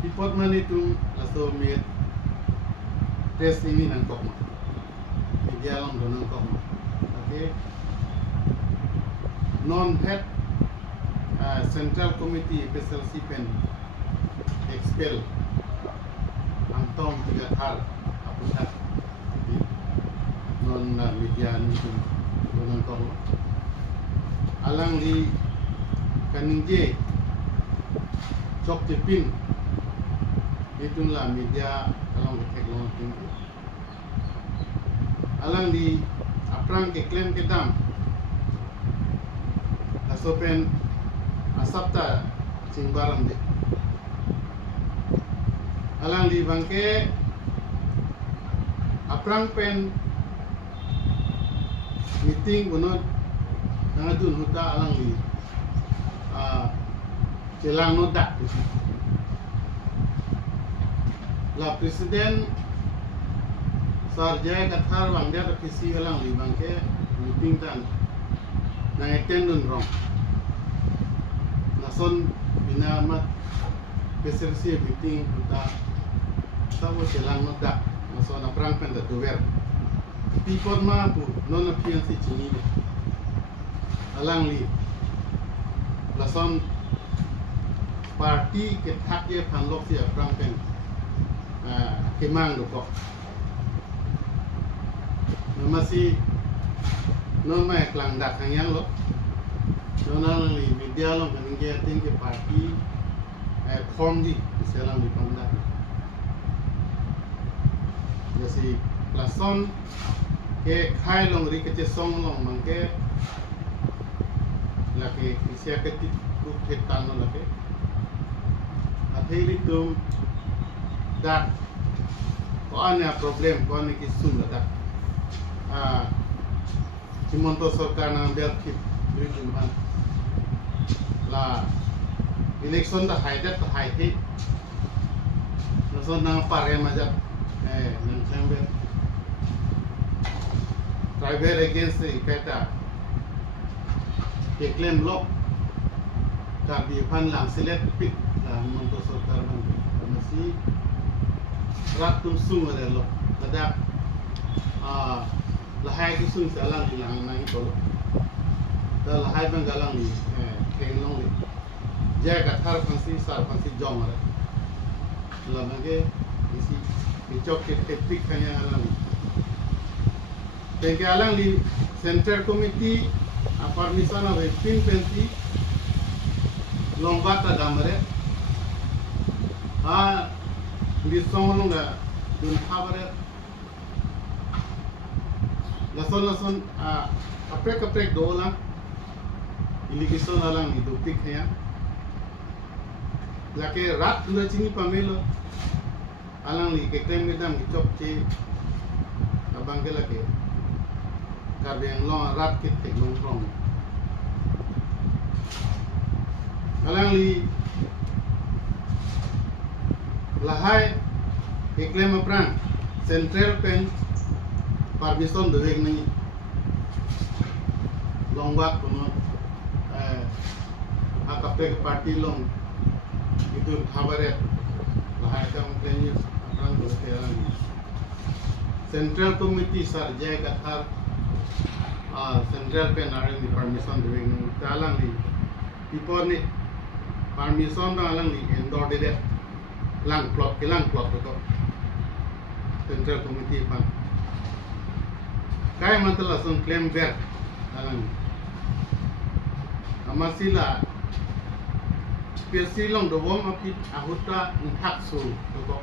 Pipot man itu aso met tes ini nangkok mah. Media lang do nangkok mah. Okay. Non-head Central Committee PSLC pen expel Antom tiga hal apa dah non media ni tu nangkok alang di kaninje chok tipin itulah media alang teknologi alang di aprang ke klaim ke dam asopen asapta singbaram de alang di bangke aprang pen meeting bunot nangadun huta alang di jelang noda la presiden sarjaya kathar wangja kisi alang di bangke meeting tan nang attendun rong nason binamat PSLC meeting huta sabo jelang noda nason aprang pen da dover pipot ma pu non appearance chini alang li lason parti ke thak ye phanlok sia aprang pen kemang do ko masih norma klang dak hanyang lo nonal li media lo kan ke tin ke parti form di selang di pangda jadi lason ke khai long ri ke song long mangke lake isia ke tu ketan lo lake atheli tum dak ko ane problem ko ane kisun dak Himonto Sarkar nang belkit duijumhan la election da haidat da haite nason nang pare majak nang sembe private against kata claim lock ka bi phan lang select pick la Himonto Sarkar ban masih ratum sung ada lo ada lahai ki sung salang di lang nang ko da lahai bang galang di keng long di ja ka thar phansi sar phansi jong ara la mage isi bichok ke epic khanya alang tengke alang di Central Committee permission of pin pensi lomba ta damare di song longa dun khabare lason aprek dola iligison alang ni dupik ya lake rat dula chini pamelo alang li ke klem medam ki chok che abang ke lake karbeng long rat kit tek long from alang li lahai ke klem aprang central pen permission dewek ni longwat kono akapek parti long itu khabare lahai kam kleni aprang do kelang Central Committee sarjaya kathar Central pen aring permission dewek ni talang li ipor ni permission alang li endor de lang plot to Central Committee pan kai mantel langsung claim back dalam amasila pesilong do bom api ahuta intak so to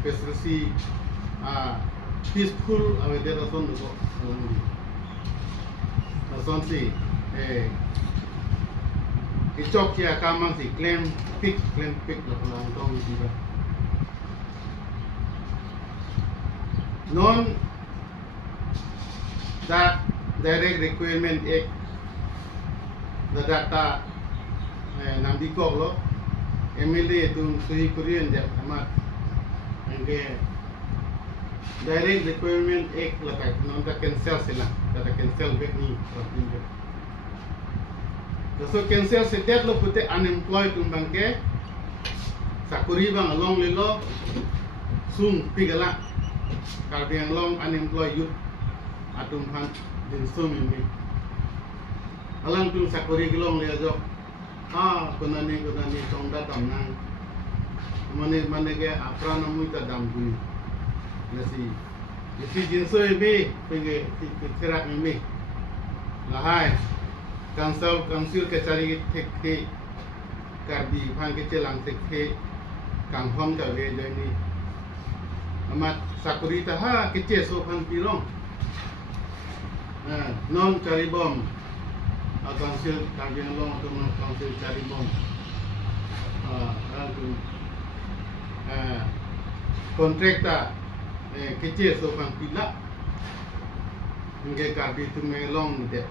pesresi peaceful awede rason do rason si ichok ya kamang si claim pick la lang tong diba non that direct requirement act the data nambi ko lo MLA tu suhi Korean dia amat engke direct requirement act la kai non ta cancel sila ta cancel back ni so cancel se det lo pute unemployed tumbang ke sakuri bang along lelo sung pigala karbiang long unemployed youth atung han din sum ini alang tung sakuri gilong le jo konani tongda tamnang mane ke aprana muita dam gui nasi jinso ini penge tirak ini lahai council ke cari tek karbi phang ke celang tek kang hom ta le ni amat sakuri ta ha kece so phan pilong non cari bom council karbiang long tu council cari bom kontrakta kece so phan pila nge karbi tu melong de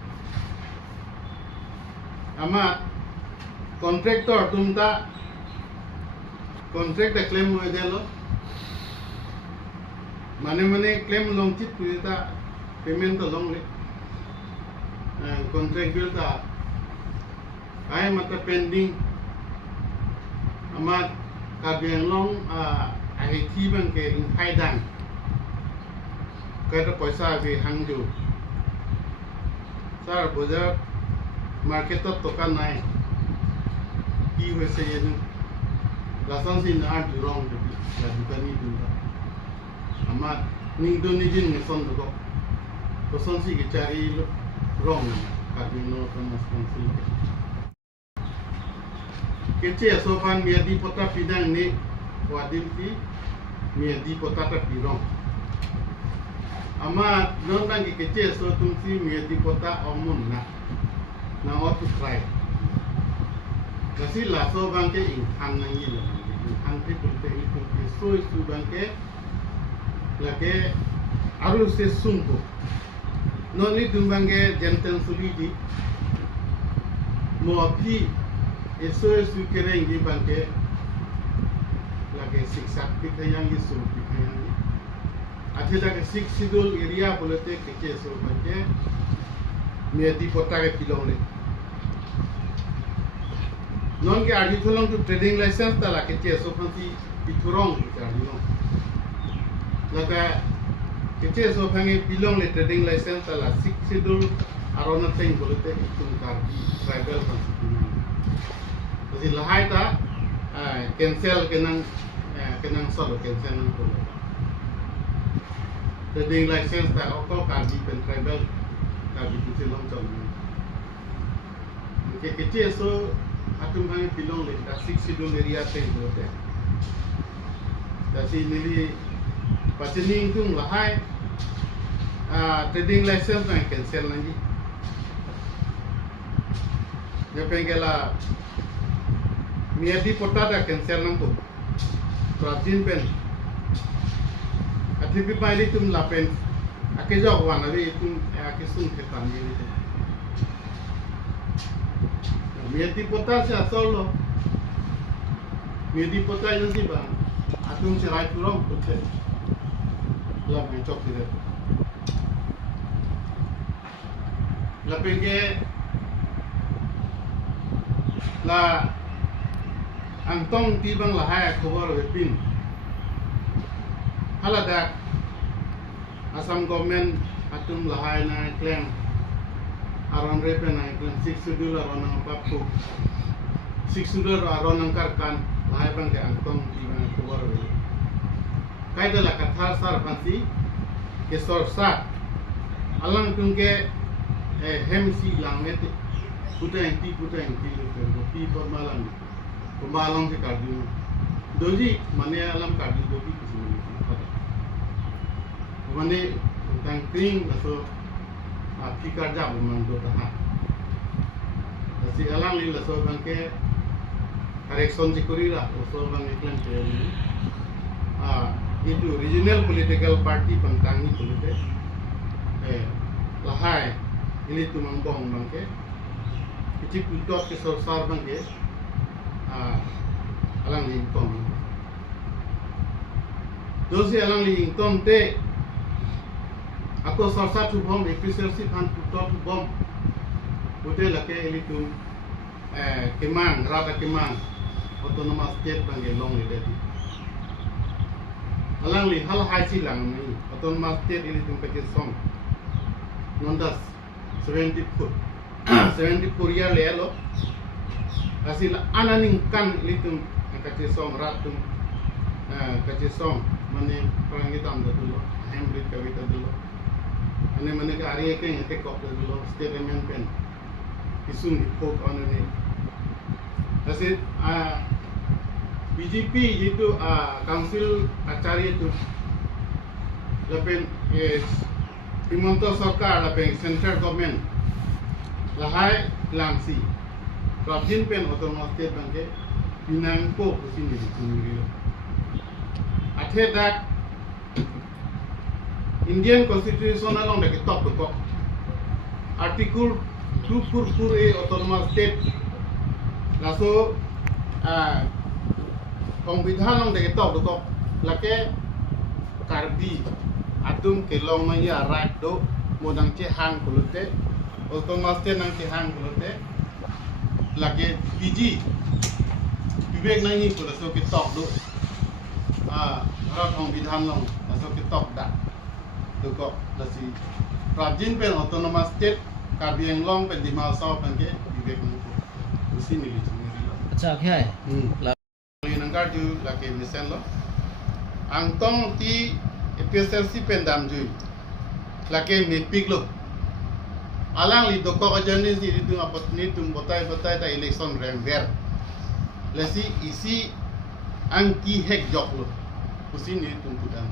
amat kontraktor tumta kontrak claim ho gelo mane claim long chit puita payment to long le kontrak bill ta ay mata pending amat kabiang long ai thi bang ke in khai dang ka ta paisa be hangju sar bazar market to kan nai ki hoise yenu lasan sin na durong de la dukani dunda amat ning do ni jin son do ko son si ke cari wrong ka no kan si ke che so pan mi di pota pidang ni wadim ti mi di pota ta pirong amat non bang ke che so tum si mi di pota omun na ought to try kasi laso bangke in hang nang yi in hang pe pulte itu so isu bangke lake aru se sungko noni dumbangke jantan suliji mo api eso isu kereng gi bangke lake siksak pikayang gi su pikayang gi ate lake sik sidul area bolete kece so bangke me di potare pilong le non ke adi tholong tu trading license ta la ke che so phanti piturong ta ni no la ka ke che so phangi pilong le trading license ta la sik sidul arona thing bolte itung ka tribal phanti jadi lahai ta cancel kenang solo cancel nang ko trading license ta okol ka di pen tribal ka di tholong chon ke che so atum bang pilong le da 6 sidul area teng bote da si nili pachening tung lahai trading license na cancel nangi ya pengela miadi pota da cancel nang ko prajin pen ati pi paili tum lapen ake jog wana re tum ake sun ke tan ni miadi pota se solo miadi pota yang si bang atung se rai turong putte la me chok dire la penge la antong ti bang la hai khobor wepin halada asam government atum la hai na claim aron repe na iklan 6 schedule aron ang papu 6 schedule aron ang karkan lahai bang ke angtong di bang khobor we kai dala kathar sar pansi ke sor sa alang tungke hem si langet puta yang ti lo pi por malang ke kardi doji mane alam kardi doji kisini mane tang kring aso fikar jab mando taha si alang li laso bangke correction jikurira so bang iklan ke itu regional political party pangtangi politik lahai ini tu mangbong bangke kecik putot ke sar bangke alang li tom dosi alang li tom te ako sarsa tu bom efficiency kan putot bom hotel lake ini tu kemang rata kemang autonomous state bangke long li dadi alang li hal hai si lang ni autonomous state ili tum peke song nondas 74 74 year le lo asil ananing kan ili tum kace song ratum kace song mane parangi tam dulu hembrit kawita dulu ane mane ka ari ke ngete kok dulu state amendment isung hok onane asil BJP itu council acharya itu lapen Himanta Sarkar lapen central government lahai langsi Prabjin pen autonomous state bangke pinangko kusini di athe that Indian constitution along the top kok article 244A autonomous state laso সংবিধান long de top kok lake karbi atum kelong na ya right do modang che hang kulute autonomous state nang che hang kulute lake PG vivek na ni pula so ke top do rat সংবিধান long so ke top da do kok lasi Prabjin pen autonomous state karbi yang long pen di mal so pen ke vivek na usi ni li अच्छा क्या है nangkar ju laki misen lo angtong ti PSLC pendam ju laki mipik lo alang li doko kajani si itu apat ni tum botai ta election rember lesi isi angki hek jok lo usi ni tum pudam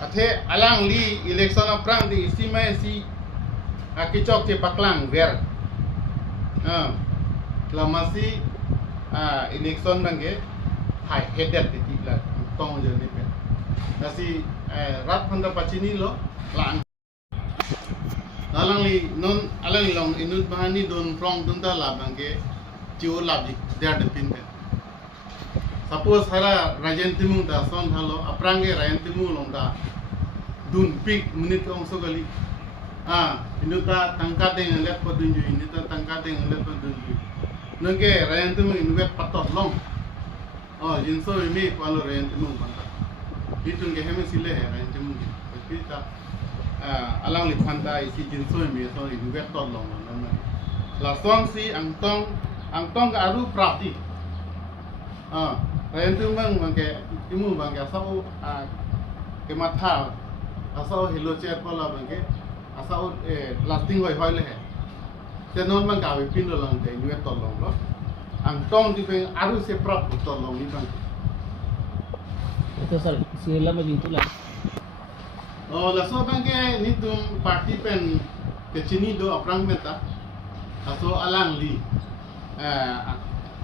athe alang li election aprang di isi mai si akicok te paklang ver lamasi election bangke hai headed di tibla tong je ni pe nasi rat phanda pachini lo lang alang li non alang long inut bahani don prong dunta la bangke chiu labi der de pin pe suppose hara rajen timung da son halo aprange rajen timung long da dun pik minit ong so gali inuta tangka deng let po dunju inuta tangka deng let po dunju nungke rayan tu invest patot long jinso ini kalau rayan tu mantap itu nggak heme sile rayan tu mungkin tapi ta alang lipanta isi jinso ini so invest patot long nama lasong si angtong ke aru prapti rayan tu bangke imu bangke asal kematha asal hello chat pola bangke asal lasting hoi leh tenon bang kawi pin lo lang te nyuet tolong lo angtong di peng aru se prap tolong ni bang itu sila maju itu lah laso bang ke ni tum parti pen kecini do aprang meta laso alang li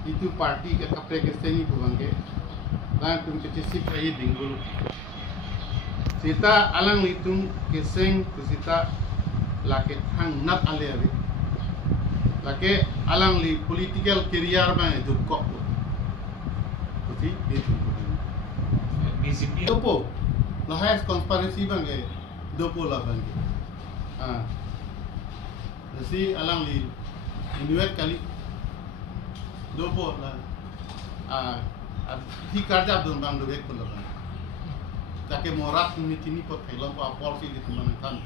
itu parti ke kapre ke seni bu bang ke lang tum kecisi kai dingul sita alang li tum keseng kusita laket hang nat ale lake alang li political career bang itu kok betul itu BCP dopo la highest conspiracy bang dopo la bang si alang li inuet kali dopo la di karja don bang do bek pula bang take morat ni tini pot helom pa policy di teman kan